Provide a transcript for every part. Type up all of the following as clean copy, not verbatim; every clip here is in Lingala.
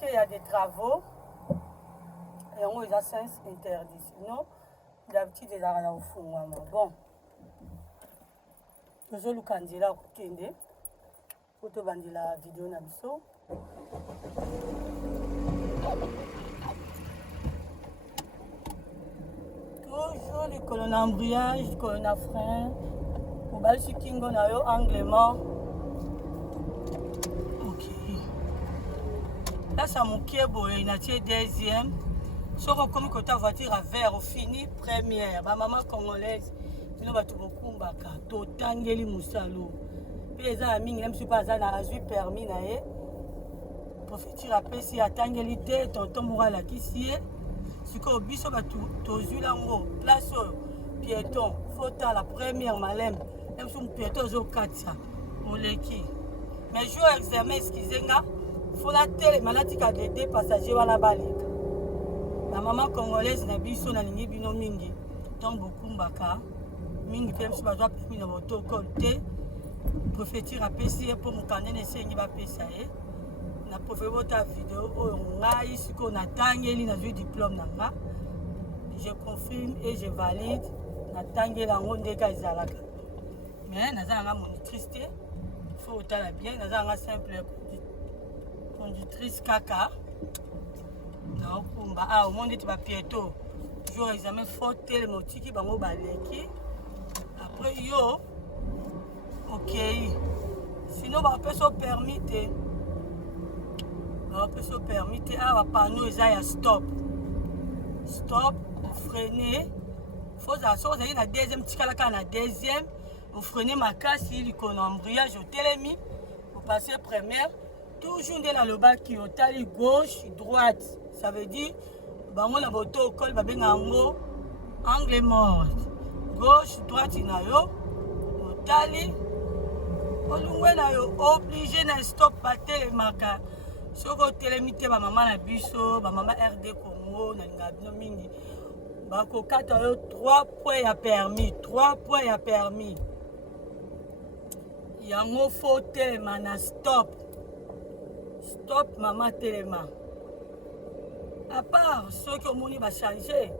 qu'il y a des travaux et on a sens interdit. Sinon, d'habitude, ils ont au fond. Bon, je vais vous dire là, pour te vendre la vidéo. Toujours les colonnes embrayage, les colonnes à frein. Pour bal si kingo na yo angle mort. Ok. Là ça mon kiebo il a tiré deuxième. Soko comme que ta voiture à vert au fini première. Ba maman congolaise. Nous va tout beaucoup mbaka. To tangeli musalo. Puis les amis même si pas ça na eu permis na ye. Profiter après si atangeli te tonton morala kisi. Siko biso ba to zulango place piéton. Faut la première malem. Même si on peut être au 4 mais je examen excusez-moi faut la télé maladie qui a des passagers à la balade la maman congolaise n'a biso na lingi bino mingi donc beaucoup mbaka mingi même si bazo permis na moto côté prophétique à PC pour mon canal essayer va pesa na profiter ta vidéo o ngai siko na tangeli na ju diplôme nanga je confirme et je valide na tangela ngonde ka izalaka. Mais nous avons monitrice, il faut la bien, nous avons simple conductrice caca. Ah, au monde tu vas piéto. Toujours examen fort télémotique qui va me balayer. Après yo, ok. Sinon on peut se permettre. On peut se permettre. Ah, va panneau il stop. Stop, freiner. Faut aller la deuxième tika la deuxième. Vous freinez ma casse, il y a un embrayage au télémi, vous passez première, toujours dans le bas qui est au tali gauche, droite. Ça veut dire, on a votre col, angle mort. Gauche, droite, il y a au tali, on est obligé de stop par télémarca. Si vous avez télémi, maman la biso, maman RD Congo, mingi. Bako 3 points à permis, 3 points à permis. Yango faut téléma na stop. Stop maman téléma. À part ceux qui ont va changer.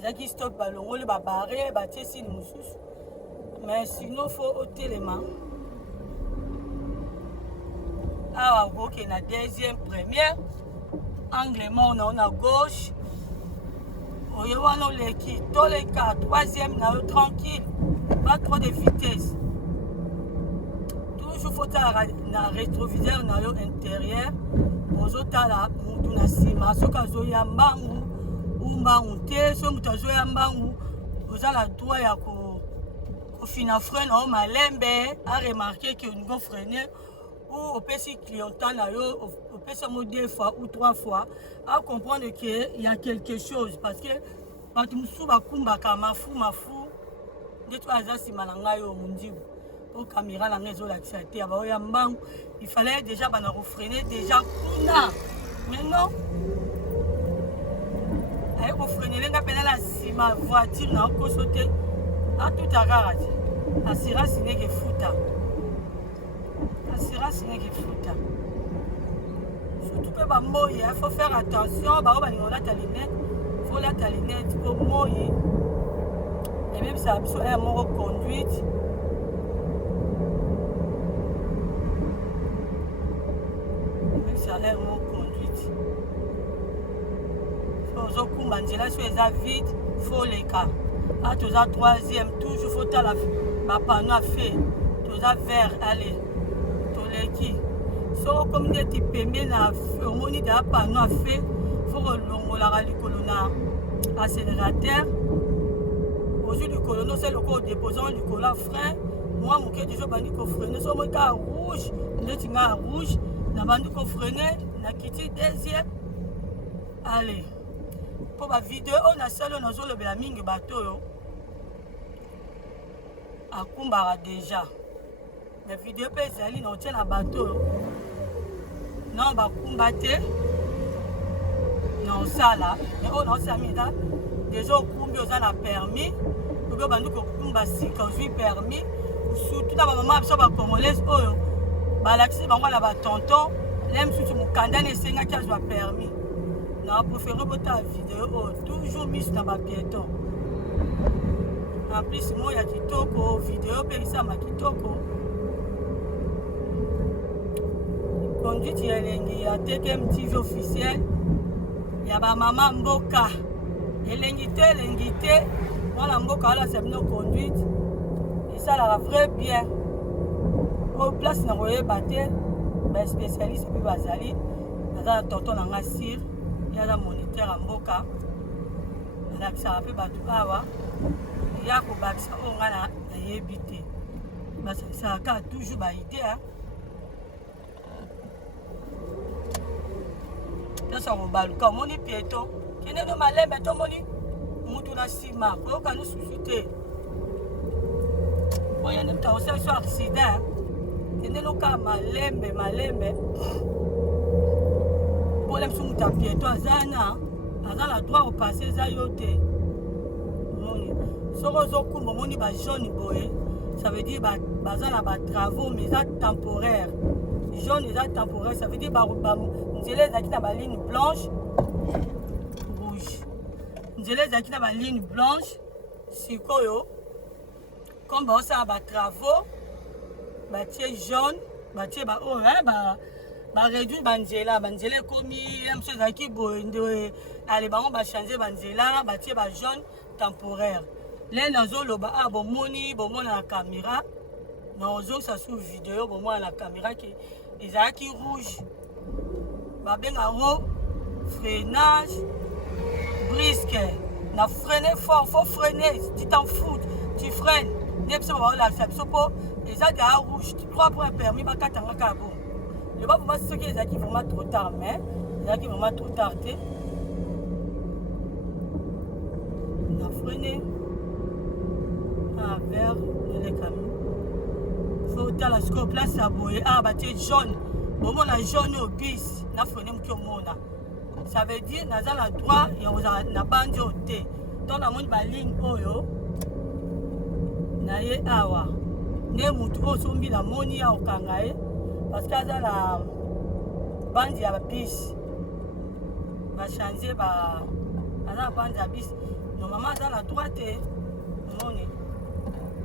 Les qui stop balongo le ba barrer ba tiesi ni mususu. Mais sinon faut au téléma. Ah OK na deuxième première. Angle mort on a gauche. Oyewano leki tous les cas troisième na tranquille. Pas trop de vitesse. Toujours faut na rétroviseur na yo intérieur ozotala mutu na sima soki azoya mbangu umbangu te so mutu azoya mbangu ozala droit ya kofina frein na yo malembe a remarquer que niveau freiner ou opesi clientant na yo opesa mo 2 fois ou 3 fois à comprendre que il y a quelque chose parce que bato musu bakumbaka mafu nde to aza sima na ngai yo mundibu. Au caméra la maison l'activité il fallait déjà freiner déjà kuna mais non avec freiner les gars la sima voiture na ko sauter à tout à garage assurance n'est que fouta surtout que il faut faire attention faut la lunette pour moyer et même ça a mon conduite. Ça mon conduite. Faut que soit vide, faut les cas. Ah, tu as troisième, toujours faut la panneau à fait. Tu as vert, allez. Tu les qui. So comme des types na au moni de panneau à fait, faut que la colonna accélérateur. Aujourd'hui le colonne c'est le code déposant du collant frein. Moi mon cœur toujours bandi ko freiner so mon cas rouge, le tinga rouge. Na bandi ko freiner na kiti deuxième allez pour la vidéo on a seul on a le bela mingi bateau yo akumbara déjà mais vidéo pe ezali na tient na bateau non ba kumbate non ça là mais on a ça mida déjà kumbi oza na permis ou bien bandi ko kumba si quand je permis surtout na maman biso ba congolaise oyo balakisi bango na batonton L'aime sous mon candidat et c'est qui a permis. Non, préféré votre vidéo toujours mis dans ma piéton. En plus, moi, il y a Kitoko, vidéo, puis ça m'a Kitoko. Conduite, il y a TKM TV officiel. Il y a ma maman Mboka. Et l'ingité, moi, la Mboka, là, c'est une conduite. Et ça, la vrai bien. Au place, on a voyé battre. Ben, spécialiste, puis Bazali. Il y a un tonton dans la cire. Il y a un moniteur en Mboka. Il y a un peu battu. Il y a un peu battu. On a évité. Ça a toujours une idée. Ça va comme on est piéton. Qui n'est pas malin, mais tout le monde est dans ciment. Pour qu'on nous suscite. Pour y avoir un accident. Qui n'est pas malin, mais malin, mais. Pour les gens qui sont piétons, ils ont le droit de passer ça yote. Si on a un jaune, ça veut dire qu'ils ont des travaux, mais temporaires. Jaune, ils temporaire, ça veut dire que les gens qui ont une ligne blanche, rouge. Les gens qui ont une ligne blanche, c'est quoi? Comme ça a des travaux, des jaune, réduire banzela comme les qui allez changer banzela jaune temporaire les nazolo bomoni la caméra nazo ça sur vidéo bomona la caméra qui ezaki rouge babenga ngo freinage brisque na freiner fort, faut freiner, tu t'en fous, tu freines ne biso ba la biso po eza de rouge 3 points permis bakatanga ka bon. Le bas pour moi, c'est ceux qui sont vraiment trop tard, mais ils sont vraiment trop tard. On a freiné vers les camions. Il faut que la scope là, ça bouille. Ah, bah tu es jaune. Bon, on a jaune au bis. On a freiné au monde. Ça veut dire que nous avons le droit et on a une bande au thé. Donc, on a une ligne oyo. Naye awa. Ne mutu osombi la moni ya okangaye. Parce qu'il y a la bande à bis, va changer, la bande à bis. Normalement, dans la droite, on est.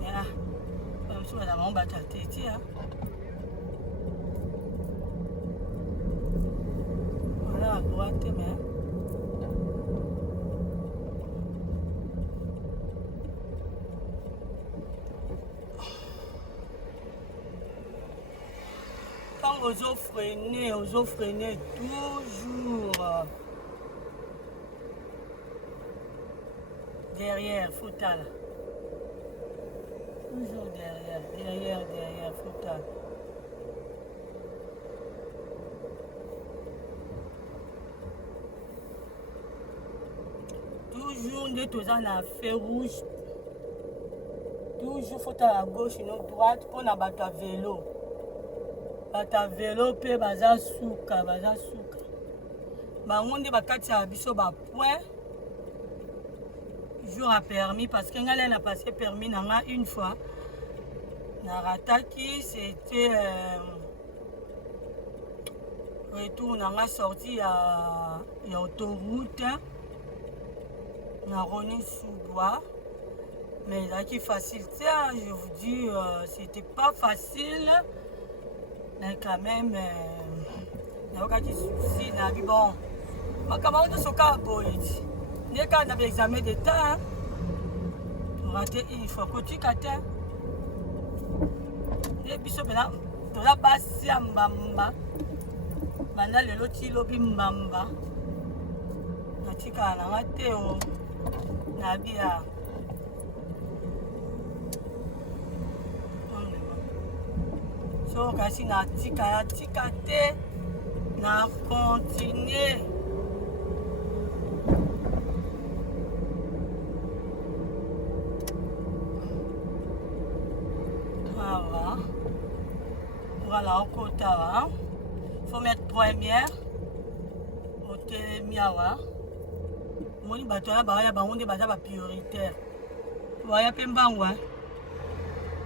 Mais là, comme si on va battre la tête. Voilà, à droite, mais. Aux freiner toujours derrière, Foutal. Toujours derrière, Foutal. Toujours, nous sommes en feu rouge. Toujours, Foutal à gauche, sinon droite, pour la battre à vélo. Bata vélo pe baza suka bango nde bakati ya biso ba point jour a permis parce que ngai na passé permis nanga une fois na rataki c'était retour nanga sorti ya autoroute na Rony sous bois mais là qui facilité je vous dis c'était pas facile. Mais quand même, il y a aucun souci. Bon, ma camarade de Soka a beau dit. Il y a un examen d'état. Pour rater une fois que tu as et puis, tu as passé à Mbamba. Maintenant, le loti lobi Mbamba. Tu as raté au Nabia. So kasi na tika te na continuer voilà au côté faut mettre première au télémiawa moni bato na baya bango nde baza ba prioritaire baya pe mbangwa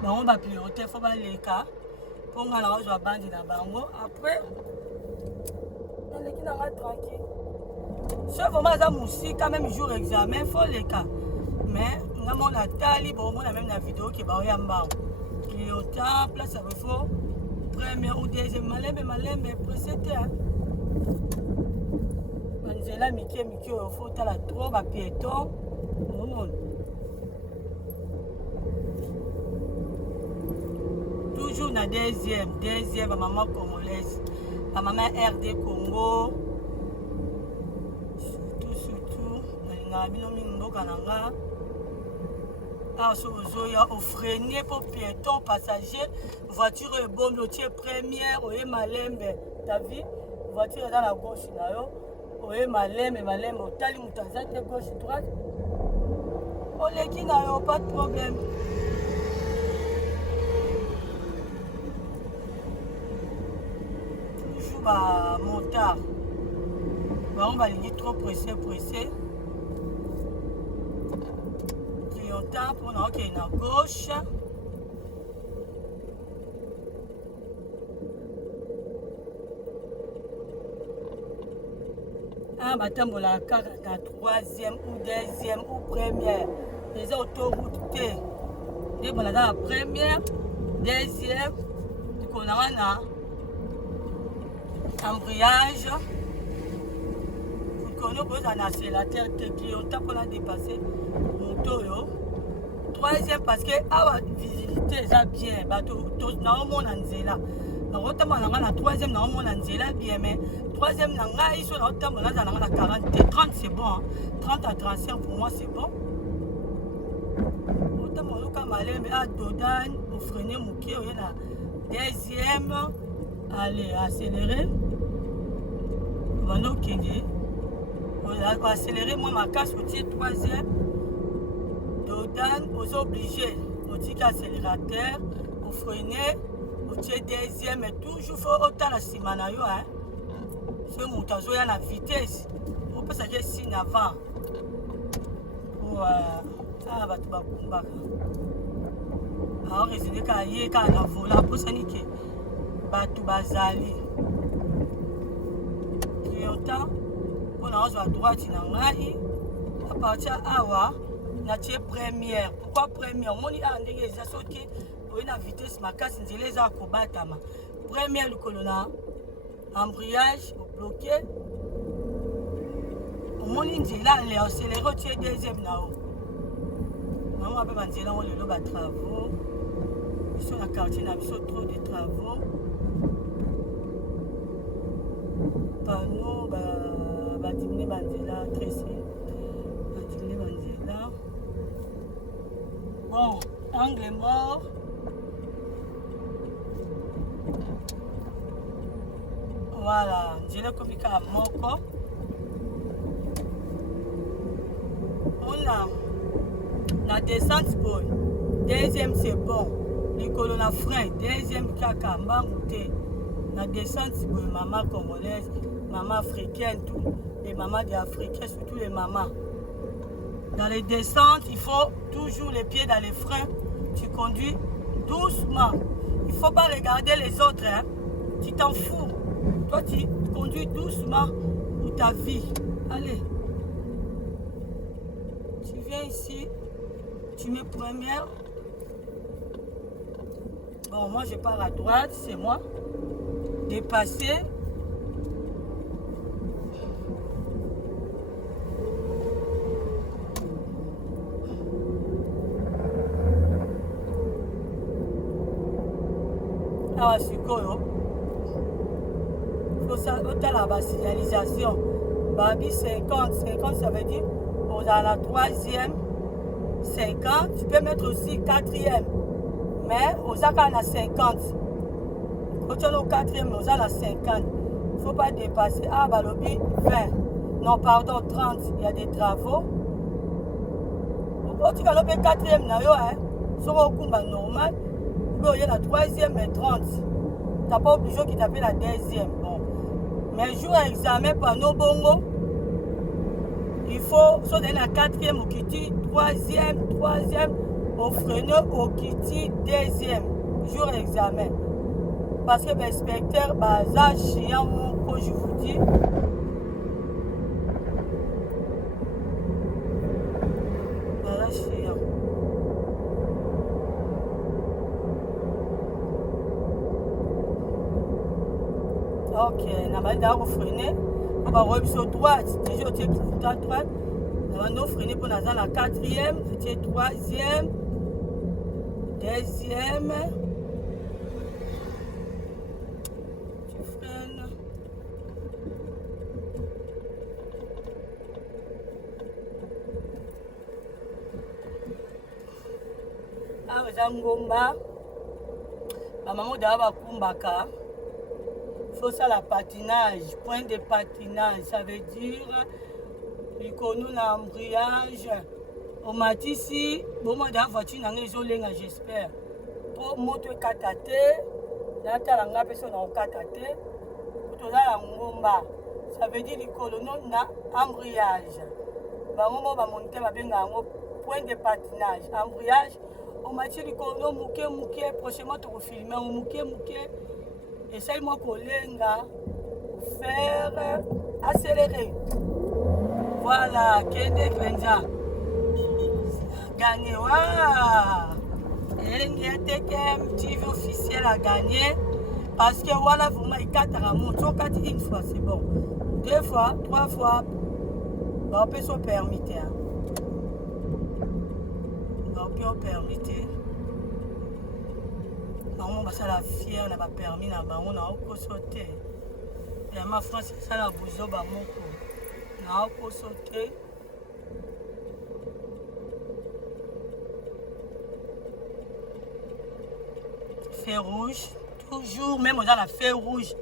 bango ba prioritaire faut ba leka. On a la bande dans bango après aleki na nga tranquille. Sauf vraiment aza musique quand même jour examen faut les cas. Mais nga mona tali bon mona même na vidéo qui ba oyamba. Clientèle place ça faut première ou deuxième malembe précédé hein. Manzela miki au faut tala trop ba piéton. Non. Toujours na deuxième à maman congolaise, à maman RD Congo. Surtout, na bino mingoka nanga. Ah, sozoya au freiner pour piéton, passager, voiture est bonne, l'autre première, oye malembe, t'as vu? Voiture est dans la gauche là, yo. Oye malembe, otali mutazate gauche droite. Oleki na yo, pas de problème. Toujours bah montard. Bah on va aller trop pressé. Clientèle pour nous qui est à gauche. Ah bah t'as la carte à troisième ou deuxième ou première. Les autoroutes T. Et voilà dans la première, deuxième, on a un embrayage. Vous connaissez un accélérateur qui on a dépassé moto. Troisième parce que la visibilité est bien. Tous na omona nzela. Na otama na troisième na omona nzela bien mais troisième na nga iso na otama na 40 30 c'est bon. 30 à 35 pour moi c'est bon. Otama loka malembe à Dodan au freiner muki o na deuxième allez accélérer. Vano kenge. On va accélérer moi ma casse au troisième. Dodan, aux obligés, au petit accélérateur, au freiner, au deuxième, et toujours faut autant la simanayo, hein. C'est mon tazo, il y a la vitesse. On peut s'agir signe avant. Pour ça va tout bas combat. Alors, résidé qu'à y est qu'à la vola, pour ça niquer. Batou bazali. Clientèle, on a à droite, il a à partir à na tie première. Pourquoi première? Moni a ndenge eza soki na vitesse makasi nzela eza kobatama. Première likolo na embrayage bloqué. Moni nzela le accéléré tie deuxième na o. Maman ape banzela on lelo ba travaux. Ils sont na quartier na biso trop de travaux. Panneau ba diminuer banzela très bon, angle mort. Voilà, je l'ai commis à moko. On a la descente boy. Deuxième c'est bon. Les colonnes à frein. Deuxième kaka mbangouté. La descente boy, maman congolaise, maman africaine, tout. Les mamans des Africains, surtout les mamans. Dans les descentes, il faut toujours les pieds dans les freins. Tu conduis doucement. Il ne faut pas regarder les autres. Hein. Tu t'en fous. Toi, tu conduis doucement pour ta vie. Allez. Tu viens ici. Tu mets première. Bon, moi, je pars à droite. C'est moi. Dépasser. Ah, sikoyo. Faut ça, la signalisation. Babi 50, ça veut dire on a la troisième, 50, tu peux mettre aussi quatrième. Mais on a la 50. Quand tu as le quatrième, on a la 50. Il ne faut pas dépasser. Ah, balobi 20. Non, pardon, 30. Il y a des travaux. Quand tu as le quatrième, sur un coup normal. Il y a la troisième et 30. Tu n'as pas obligé qu'il t'appelle la deuxième. Bon. Mais jour à examen par nos bongo, il faut sauter la quatrième au kiti, troisième, au freiner au kiti, deuxième. Jour à examen. parce que l'inspecteur baza chiant moko, je vous dis. Baza chiant. Ok, na banda ko freiner. On va remettre sur droite. Déjà, tu es à droite. On va freiner pour la 4e. Tu es 3e. 2e. Tu freines. Ah, vous avez ngomba. Maman, d'abord, kumbaka. Faut ça la patinage, point de patinage, ça veut dire l'icône l'embrayage. Au matisi, bon moi dans voiture n'a pas j'espère. Pour moto katate, dans ta langue personne n'a katate. Pour la ngomba, ça veut dire l'icône na embrayage. Bah moi va monter va bien point de patinage, embrayage. Au matisi l'icône mouké prochainement tu vas filmer mouké. Essaye-moi kolenga, faire, accélérer. Voilà, Kende Kwenza. Gagné, waouh! Et TV officiel a gagné. Parce que voilà, vous m'avez 4 à monter. 4 une fois, c'est bon. 2 fois, 3 fois, on peut se permettre. On peut permettre. On va la fière, on va permis, on a sauté. Et ma France, ça la bougeot, on a sauté. Feu rouge, toujours, même dans la feu rouge.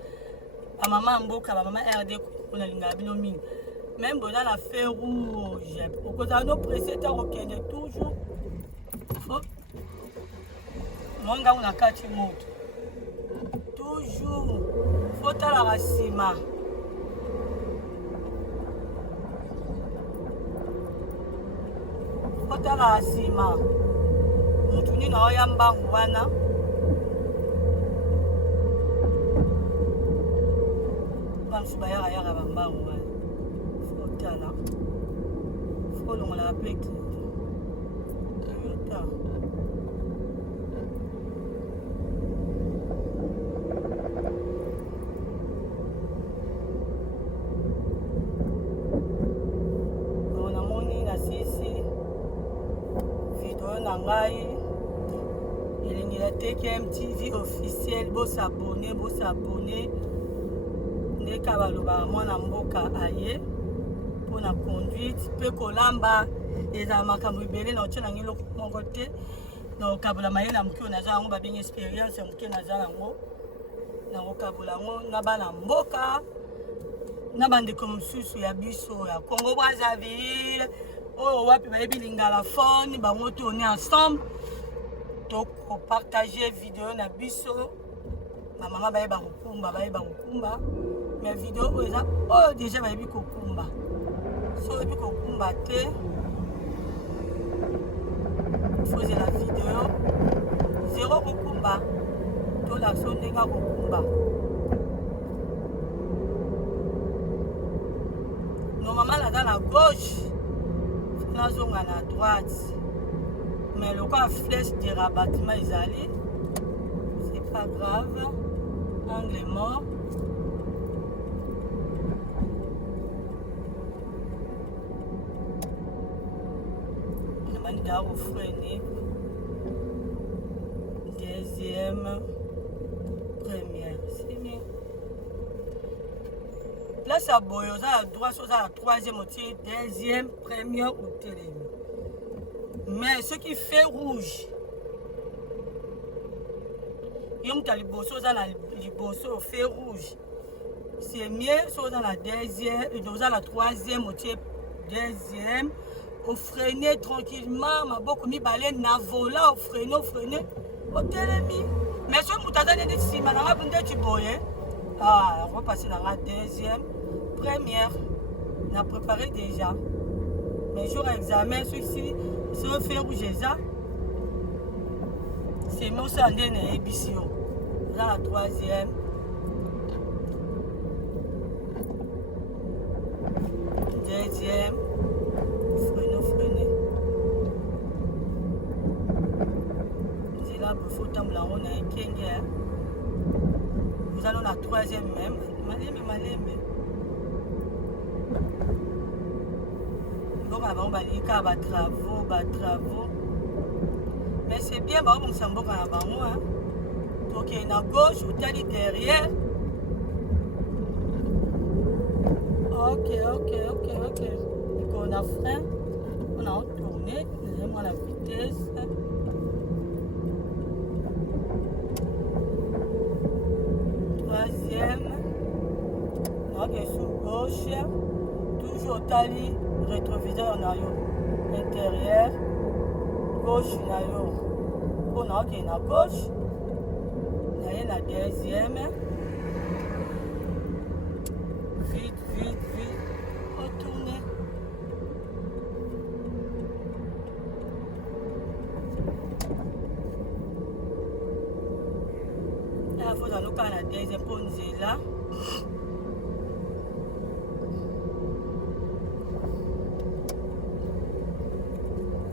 Ma maman Mboka, ma maman RD, on a l'ingabino. Même dans la feu rouge. Au côté de nos précédents, on est toujours. Monga on a 4 mots. Toujours. Faut la racima. Faut la racima. Mutuni na oyamba wana. Bamsu bayara yara bamba wana. Faut la. Faut l'on la applique. Toyota. Il a TKM TV officiel, beau s'abonner. Ne kabaloba mwana mboka aye pour la conduite, peu kolamba et za makambo ibele na otena ngilo moko te na kabula mayela mki onaza ngo ba bien expérience mki naza ngo na okabula ngo na bana mboka na bande comme susu ya biso ya Congo Brazzaville. Oh, wapi bayebi lingala phone bango tourner ensemble to partager vidéo na biso ma maman bayeba kokumba mais vidéo oza oh déjà bayebi kokumba so ebi kokumba te faisait la vidéo zéro kokumba to la so ndenga kokumba normalement là dans la gauche la zone à la droite, mais le cas flèche de rabattement isolé, c'est pas grave. Angle mort. La manière au freiner. Deuxième, première. C'est bien. Là, ça boye, ça à droite, ça à la troisième, deuxième, première ou télémi. Mais ce qui fait rouge, il y a les bossos dans les bossos fait rouge. C'est mieux, soit dans la deuxième, dans la troisième, deuxième. Au freiner tranquillement, ma beaucoup mis baleine, na vola, au freiner, au télémi. Mais ce que tu as dit, si madame a tu boye. Ah, on va passer dans la deuxième, première. On a préparé déjà. Mais jour examen, ceci, si on fait rouge, c'est moi ça en émission. Dans la troisième. Deuxième. Freiner. C'est là pour faut tambour on a un kenge. Nous allons la troisième même. Malembe. Donc avant on va aller car travaux. Mais c'est bien bah on s'en va à bango hein. Donc il y a une gauche ou t'as dit derrière. Ok. Et qu'on a frein, on a tourné, deuxièmement la vitesse. Troisième, ok sur gauche, toujours tali rétroviseur na yo, intérieur, gauche na yo. On a ok na gauche, na la deuxième. Vite, retournez. Là, il faut aller à la deuxième pause là.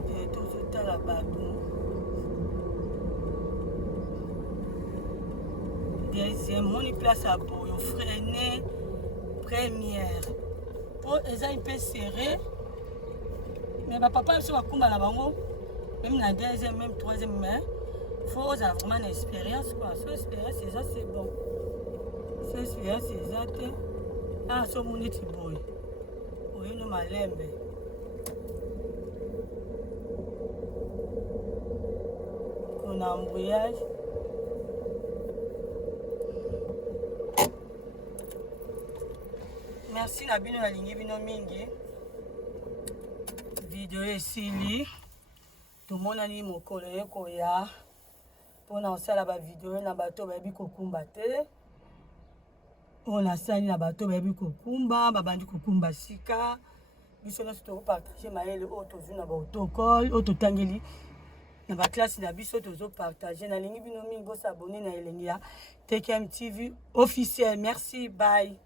J'ai toujours à la bateau. Deuxième, on y place à bout, on freine. Première. Pour les un peu serré. Mais papa, si on va bango, même la deuxième, même troisième main, il faut avoir vraiment une expérience. Cette expérience, c'est ça, c'est bon. Cette expérience, c'est ça. Ah, c'est mon petit boy. Oui, nous m'aimons. On a embrouillage. Merci na bino na lingi bino mingi. Video esili. Tomonani mokolo ekoya. Pona osala ba video na bato bayebi kokumba te. On a sali na bato bayebi kokumba, babandi kokumba sika. Biso na to partager maele o tozu na ba protocole, o totangeli na ba classe na biso tozo partager na lingi bino mingi bo s'abonner na elengi ya TKM TV officiel. Merci, bye.